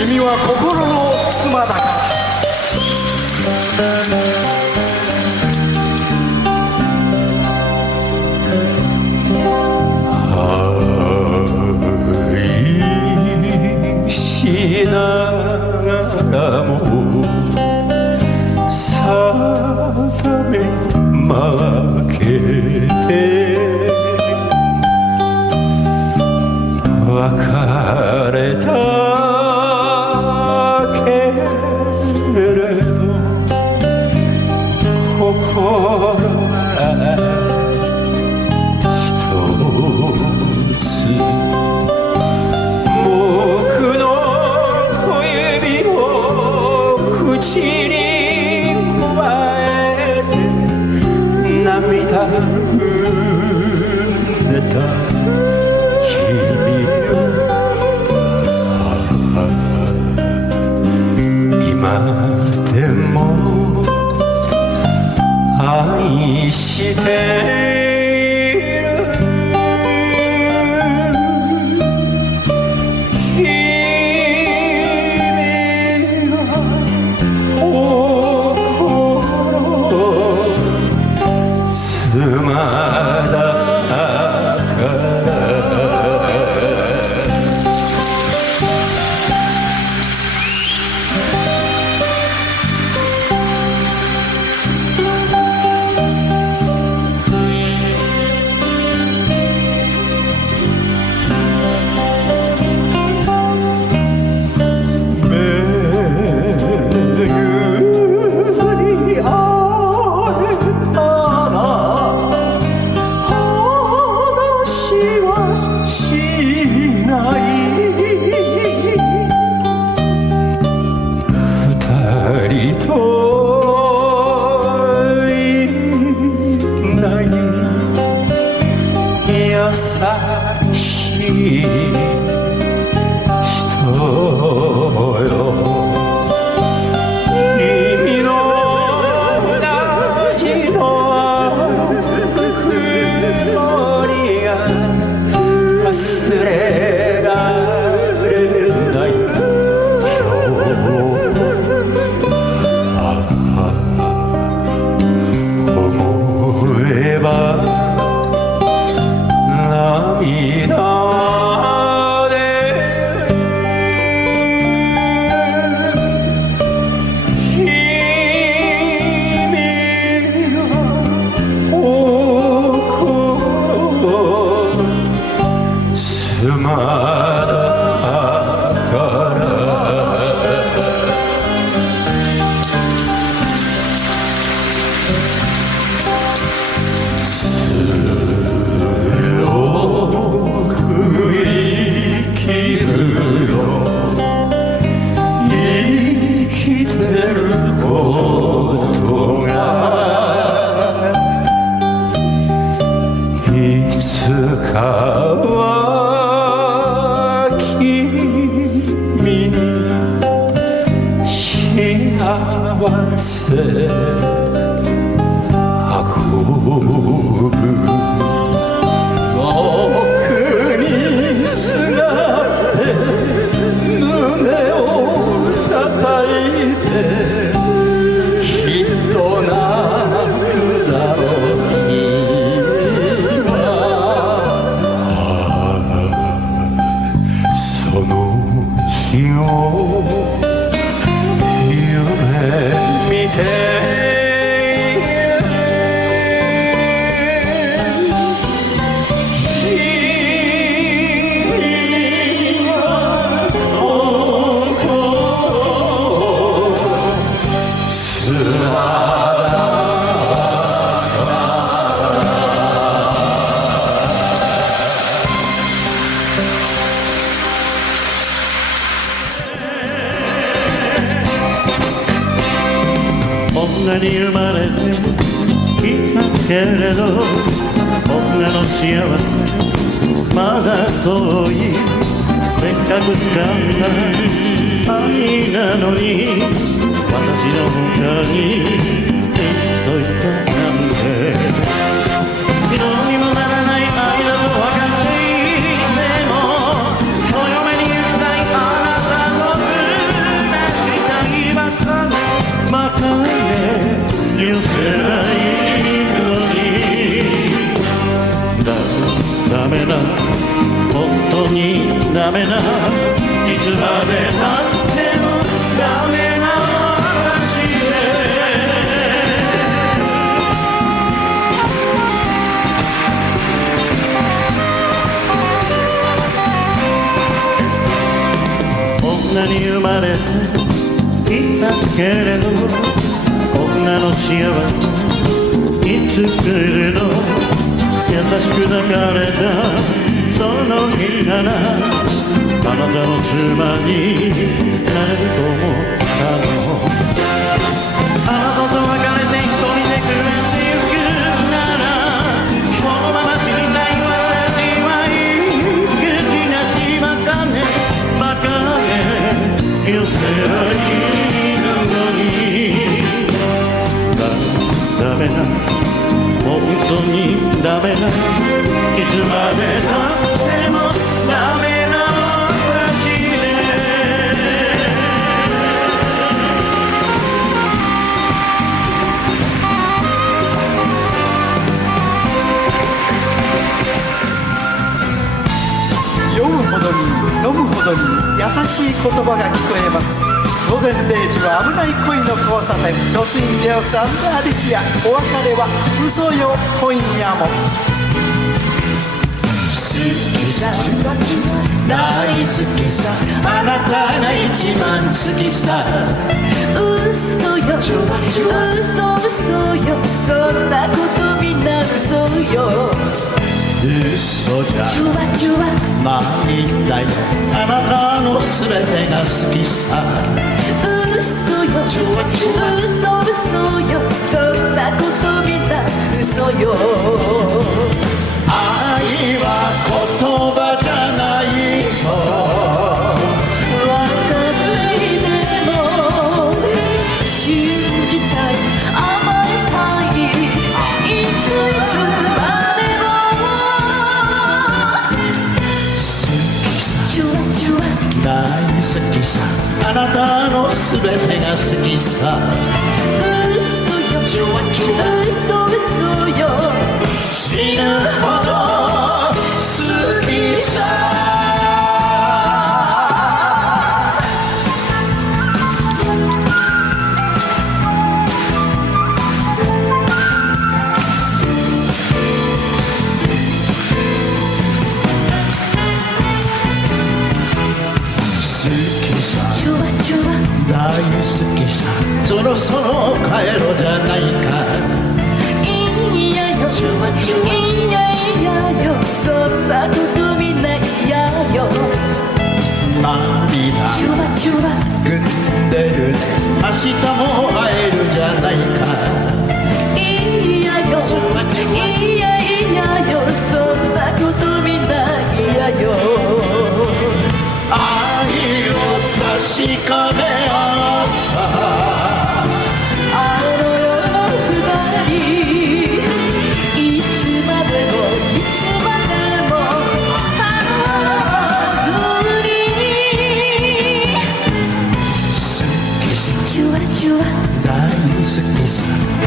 君は心の妻だから。愛しながらも定め負けて別れたけれど心は一つ僕の小指を口にくわえて涙ぐんでた君よ今でも愛して優しい人よ君の同じの曇りが忘れられない今日思えば僕にすがって胸を叩いてきっと泣くだろう君はその日を夢見て女に生まれてきたけれど女の幸せまだ遠いせっかく掴んだ愛なのに私の他に人いたなんてどうにもならない愛だと分かっていても遠嫁に行きたいあなたの分ダメないつまでたってもダメな話で女に生まれてきたけれど女の幸せいつ来るの優しく抱かれたその日からあなたの妻になれると思ったのあなたと別れて一人で暮らしてゆくならこのまま死にたい私は意気なしばかねバカね寄せばいいのにダメな本当にダメないつまでたってもダメな私で酔うほどに飲むほどに優しい言葉が聞こえます。午前0時は危ない恋の交差点、ロスインディオスアリシア、お別れは嘘よ今夜も。好きさ大好きさあなたが一番好きさ嘘よ嘘よそんなことみんな嘘よ嘘じゃチュワチュワないんだよあなたの全てが好きさ嘘よ嘘よそんなことみんな嘘よ愛は言葉じゃないの分かっていても信じたい甘えたいいつまでも好きさチュワチュワ大好きさあなたの全てが好きさ嘘よ嘘よ死ぬほど好きさチュワチュワ大好きさそろそろ帰ろうじゃないかいやよいやよそんなことみんな嫌よ涙チュワチュワぐんでる明日も会えるじゃないかいやよそんなことみんな嫌よ愛を確かめ合ったあの夜の二人いつまでもいつまでも離ずに好きさチュワチュワ大好きさ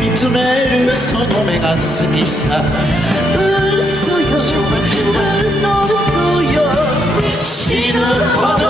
見つめるその目が好きさ嘘よ嘘よ死ぬほど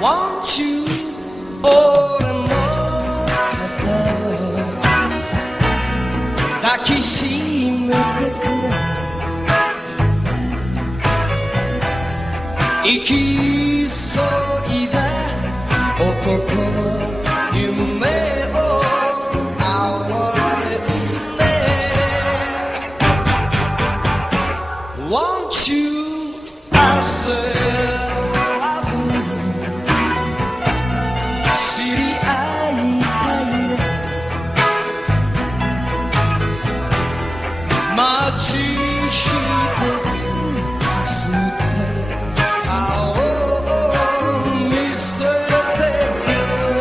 Want you 俺の肩を抱きしめてくれ行き急いだ男の夢を哀れね Want you as知り合いたいね街一つ捨て顔を見せてくれ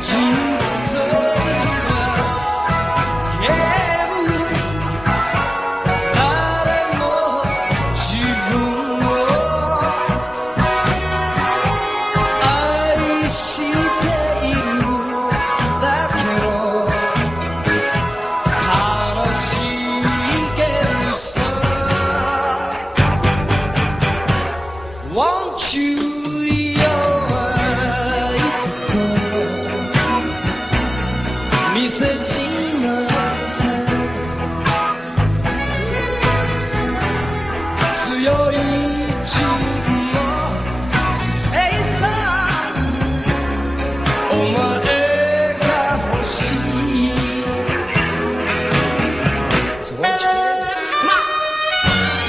人生はゲーム誰も自分を愛しているだけの悲しい現実 Want you 弱いとこ見せちまった強い自分のせいさお前が欲しい So won't you come on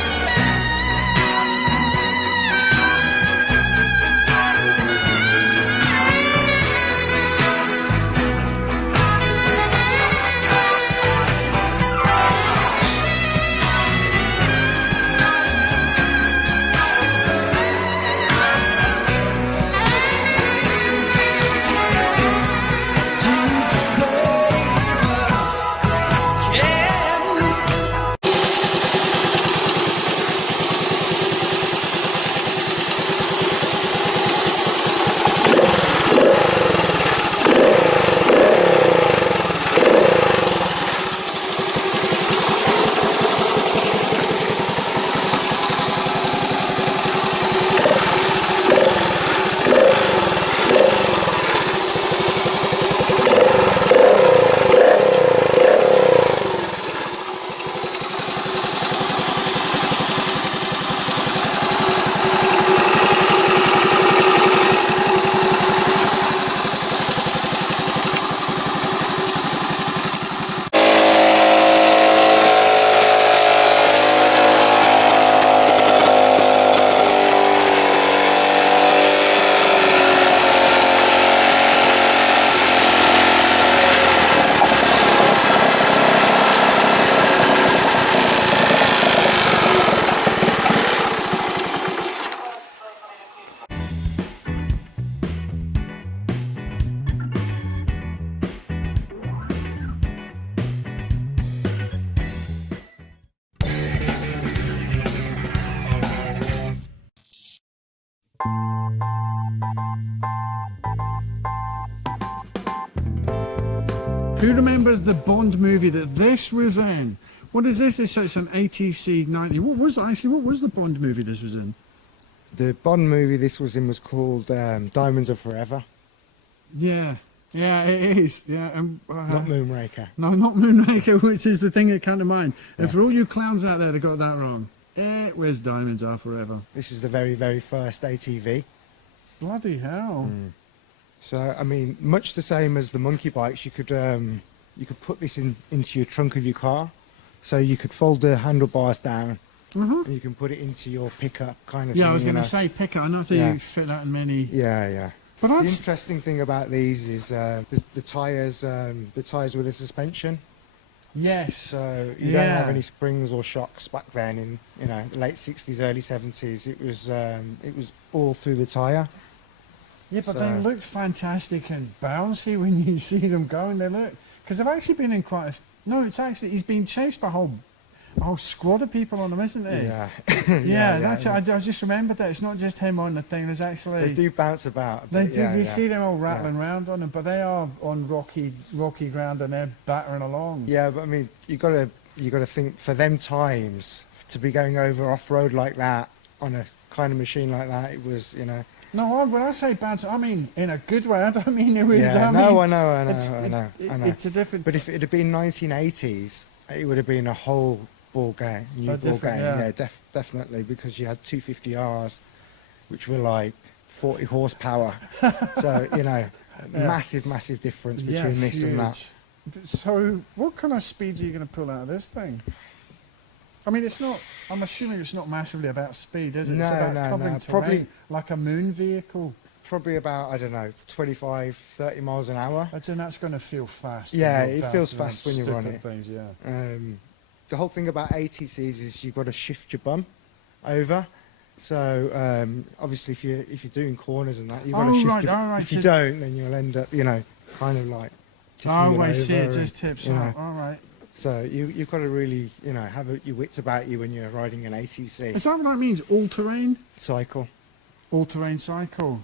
人生はゲーム Who remembers the Bond movie that this was in? What is this? It's an ATC-90. What was the Bond movie this was in? The Bond movie this was in was called Diamonds Are Forever. Yeah, it is. Yeah, Not Moonraker. no, not Moonraker, which is the thing that came to mind. And Yeah. for all you clowns out there that got that wrong, it was Diamonds Are Forever. This was the very, very first ATV. Bloody hell! So, I mean, much the same as the monkey bikes, you could put this into your trunk of your car. So you could fold the handlebars down and you can put it into your pickup kind of thing. Yeah, I was going to you know. say pick it. I know that Yeah. you fit that in many. Yeah. But The that's interesting thing about these is the tyres with a suspension. yes. So you don't have Yeah. any springs or shocks back then in the late 60s, early 70s. It was all through the tyre. Yeah, but So- they look fantastic and bouncy when you see them going. They look because they've actually been in quite a. No, it's actually he's been chased by a whole squad of people on them, isn't he? Yeah. Yeah, that's it. I just remembered that it's not just him on the thing. There's actually They do bounce about. a They bit, do. yeah, You yeah. see them all rattling around on them, but they are on rocky ground and they're battering along. Yeah, but I mean, you gotta think for them times to be going over off road like that on a kind of machine like that. It was, you know. No, when I say bad, I mean in a good way. I don't mean it was. Yeah, I no, mean, I know. It's a different. But if it had been 1980s, it would have been a whole ball game, new ball game. Yeah. Yeah, definitely, because you had 250Rs, which were like 40 horsepower. So, you know, massive difference between this and that. Huge. So, what kind of speeds are you going to pull out of this thing? I mean, it's not. I'm assuming it's not massively about speed, is it? It's about covering terrain, probably like a moon vehicle. Probably about, I don't know, 25, 30 miles an hour. I'd say that's going to feel fast. Yeah, when you're it feels bouncing fast when you run stupid it. Things, yeah. The whole thing about ATCs is you've got to shift your bum over. So obviously, if you're doing corners and that, you've got to shift. Right. If you don't, then you'll end up, you know, kind of like. I see. It just tips you know. out. All right. So you've got to really, you know, have your wits about you when you're riding an ATC. Is that what that means? All-terrain? Cycle. All-terrain cycle.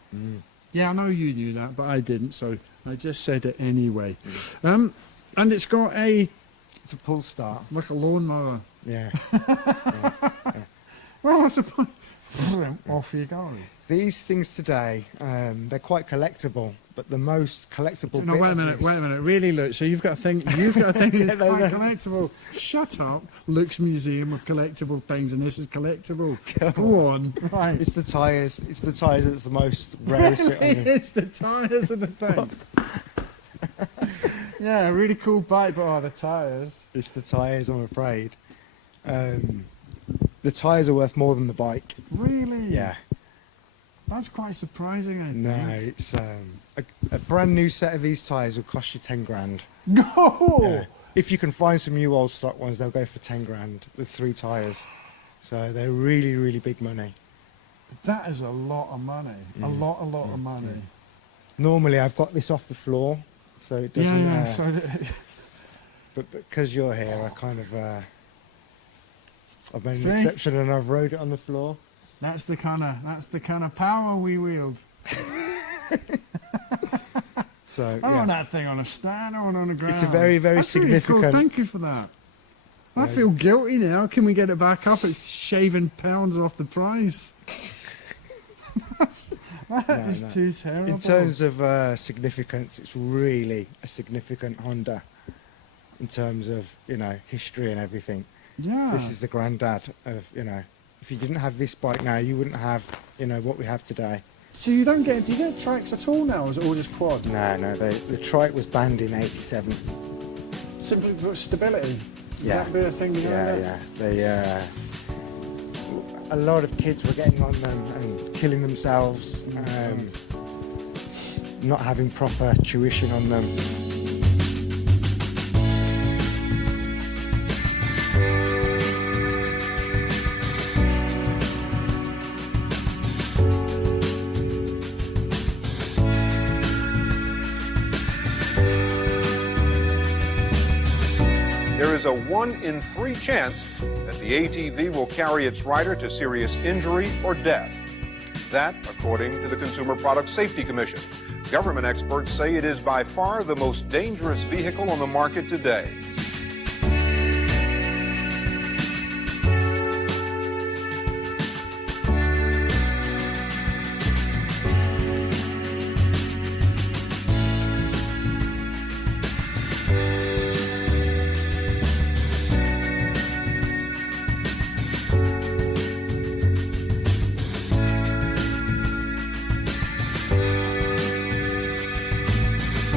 Yeah, I know you knew that, but I didn't, so I just said it anyway. And it's got It's a pull start. like a lawnmower. Yeah. Well, I suppose. Off you go. These things today, they're quite collectible, but the most collectible. No, bit wait a of minute. this- Wait a minute. Really, look. So you've got a thing that's quite collectible. Shut up. Luke's Museum of Collectible Things, and this is collectible. Go on. Right. It's the tyres. It's the tyres that's the most rarest bit on it. It's the tyres of the thing. Yeah, a really cool bike, but the tyres. It's the tyres, I'm afraid. The tyres are worth more than the bike. Really? Yeah. That's quite surprising, I think. No, it's a brand new set of these tyres will cost you 10 grand. No! Yeah. If you can find some new old stock ones, they'll go for 10 grand with 3 tyres. So they're really big money. That is a lot of money. A lot of money. Normally I've got this off the floor, so it doesn't. Yeah, so But because you're here, I kind of I've made See? an exception and I've rode it on the floor. that's the kind of power we wield. So I want yeah, that thing on a stand or on the ground. it's a very That's really significant. cool. Thank you for that. I feel guilty now. Can we get it back up? It's shaving pounds off the price. That is too terrible. In terms of significance, it's really a significant Honda. In terms of, you know, history and everything. Yeah. This is the granddad of, you know, if you didn't have this bike now, you wouldn't have, you know, what we have today. So do you get trikes at all now, or is it all just quad? No, the trike was banned in '87. Simply for stability? Yeah. Would that be a thing behind it? Yeah. A lot of kids were getting on them and killing themselves, not having proper tuition on them. There is a 1 in 3 chance that the ATV will carry its rider to serious injury or death. That, according to the Consumer Product Safety Commission. Government experts say it is by far the most dangerous vehicle on the market today.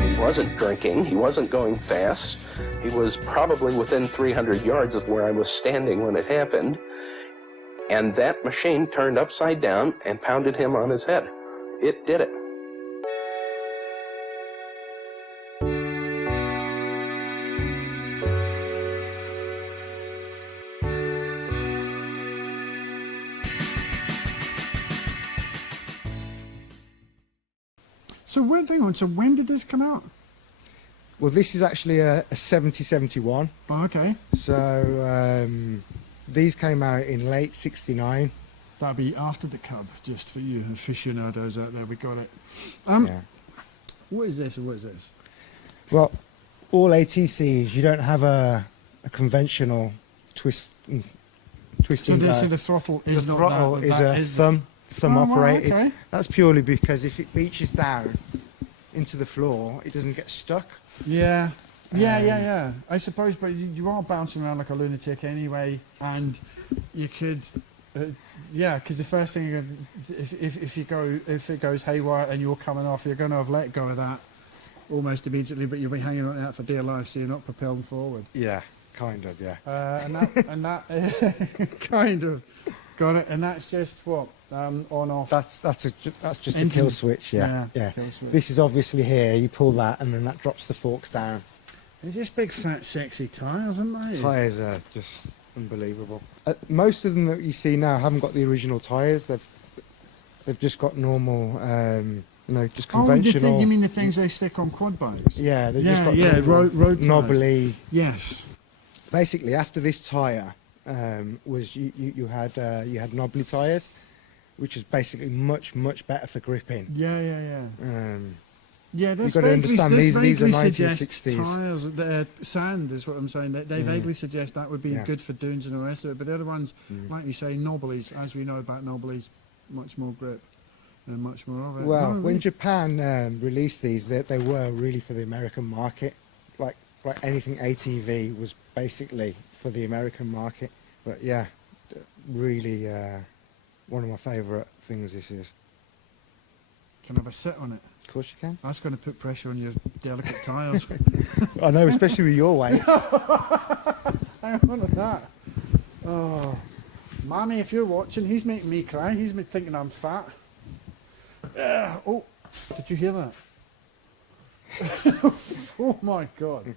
He wasn't drinking, he wasn't going fast. He was probably within 300 yards of where I was standing when it happened. And that machine turned upside down and pounded him on his head. It did it. So hang on. So when did this come out? Well, this is actually a 70-71. Oh, okay. So these came out in late '69. That'd be after the Cub, just for you aficionados out there. We got it. Yeah. What is this? Or what is this? Well, all ATCs, you don't have a conventional twist twist So and go. the throttle The is not throttle that, is that a is thumb Oh, right, operated. okay. That's purely because if it reaches down into the floor, it doesn't get stuck. Yeah. Yeah. I suppose, but you are bouncing around like a lunatic anyway, and you could, because the first thing, if it goes haywire and you're coming off, you're going to have let go of that almost immediately, but you'll be hanging on that for dear life, so you're not propelled forward. Yeah, kind of. Yeah. And that kind of got it, and that's just what on off. That's just a Engine. kill switch. Yeah. Kill switch. This is obviously here. You pull that, and then that drops the forks down. They're just big, fat, sexy tyres, aren't they? Tyres are just unbelievable. Most of them that you see now haven't got the original tyres. They've just got normal, just conventional. You mean the things they stick on quad bikes? Yeah, they've just got road tyres. knobbly. Yes. Basically, after this tyre was you had knobbly tyres, which is basically much better for gripping. Yeah. Yeah, You've got to understand these are vaguely 1960s. tyres. Sand is what I'm saying. They vaguely suggest that would be good for dunes and the rest of it. But the other ones, like you say, knobblies, as we know about knobblies, much more grip and much more of it. Well, No, when Japan released these, they were really for the American market. Like anything ATV was basically for the American market. But yeah, really one of my favourite things this is. Can I have a sit on it? Of course you can. That's going to put pressure on your delicate tyres. I know, especially with your weight. Hang on to that. Oh, Mommy, if you're watching, he's making me cry. He's been thinking I'm fat. Oh, did you hear that? Oh my God.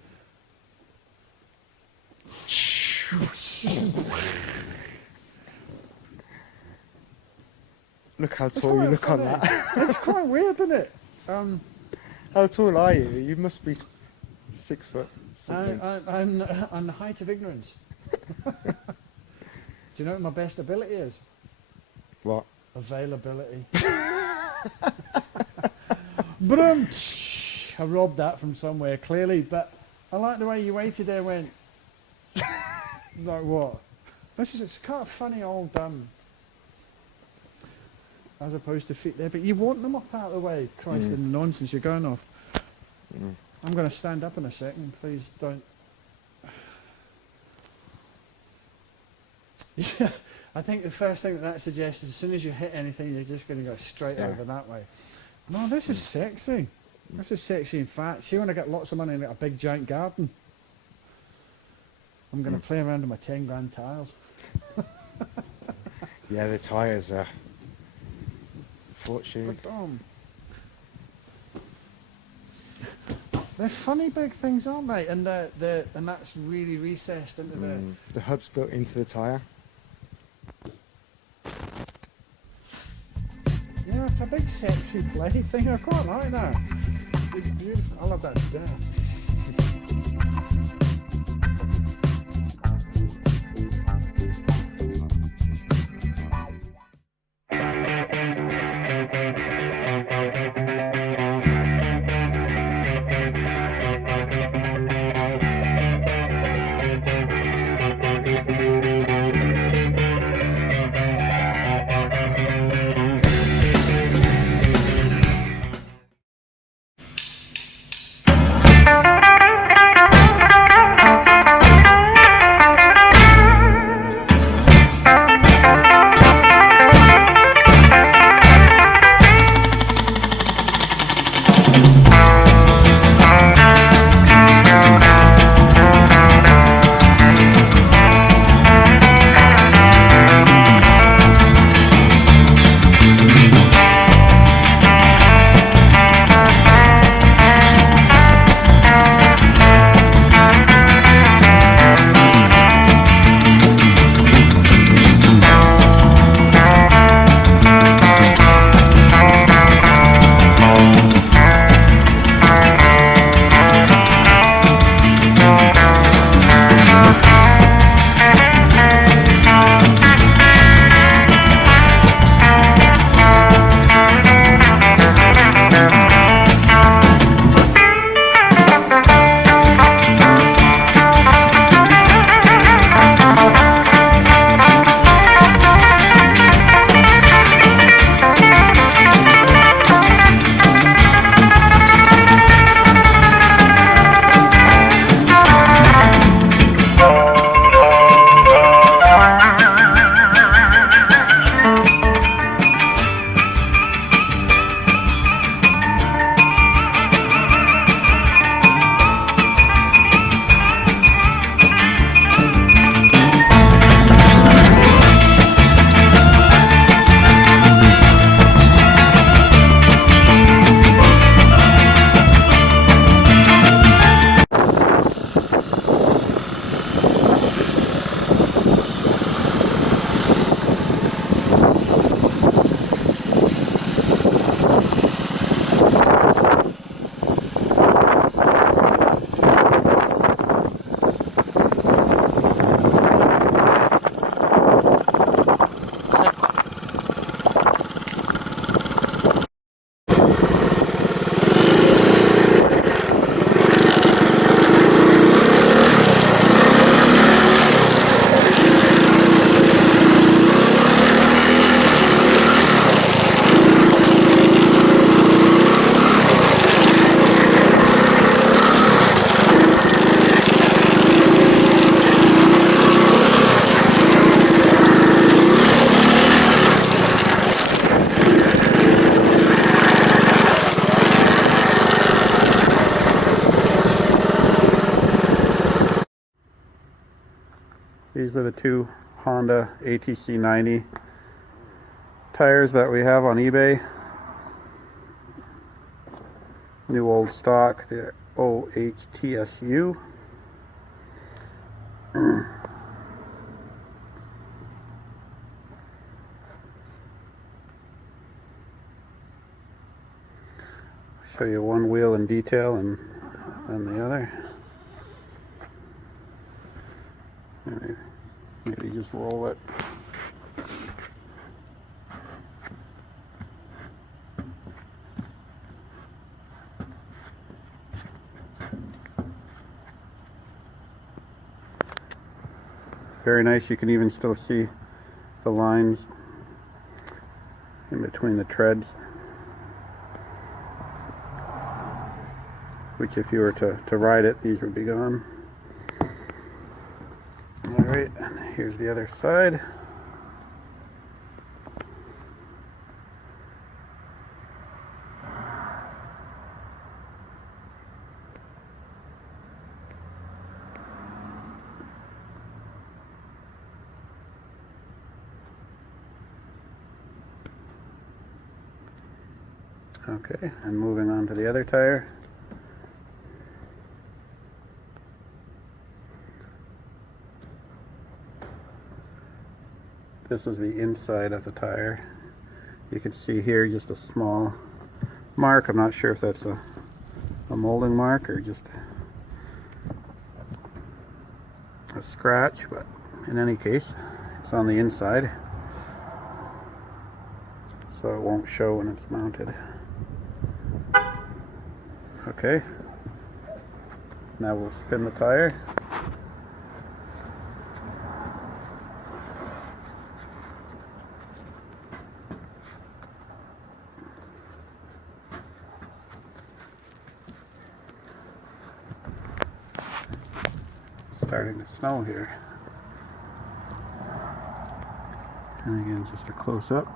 Look how It's tall you quite look on funny. that. It's quite weird, isn't it? How tall are you? You must be 6 foot. Something. I'm the height of ignorance. Do you know what my best ability is? What? Availability. Brum! I robbed that from somewhere, clearly, but I like the way you waited there, went, like what? This is it's kind of funny old, as opposed to feet there, but you want them up out of the way. Christ, the nonsense you're going off. I'm going to stand up in a second, please don't. Yeah, I think the first thing that suggests is as soon as you hit anything, you're just going to go straight over that way. No, this is sexy. This is sexy and fat. See, when I get lots of money and get a big giant garden, I'm going to play around with my 10 grand tyres. Yeah, the tyres are fortune. But, they're funny big things, aren't they? And and that's really recessed into The hub's built into the tyre. Yeah, it's a big sexy play thing. I quite like that. It's beautiful. I love that to death. these are the two Honda ATC90 tires that we have on eBay. New old stock, the OHTSU. Show you one wheel in detail and then the other. Maybe just roll it. Very nice. You can even still see the lines in between the treads, which if you were to ride it, these would be gone. Alright, here's the other side. Okay, and moving on to the other tire. This is the inside of the tire. You can see here just a small mark. I'm not sure if that's a molding mark or just a scratch, but in any case, it's on the inside, so it won't show when it's mounted. Okay, now we'll spin the tire. Starting to snow here. And again, just a close up.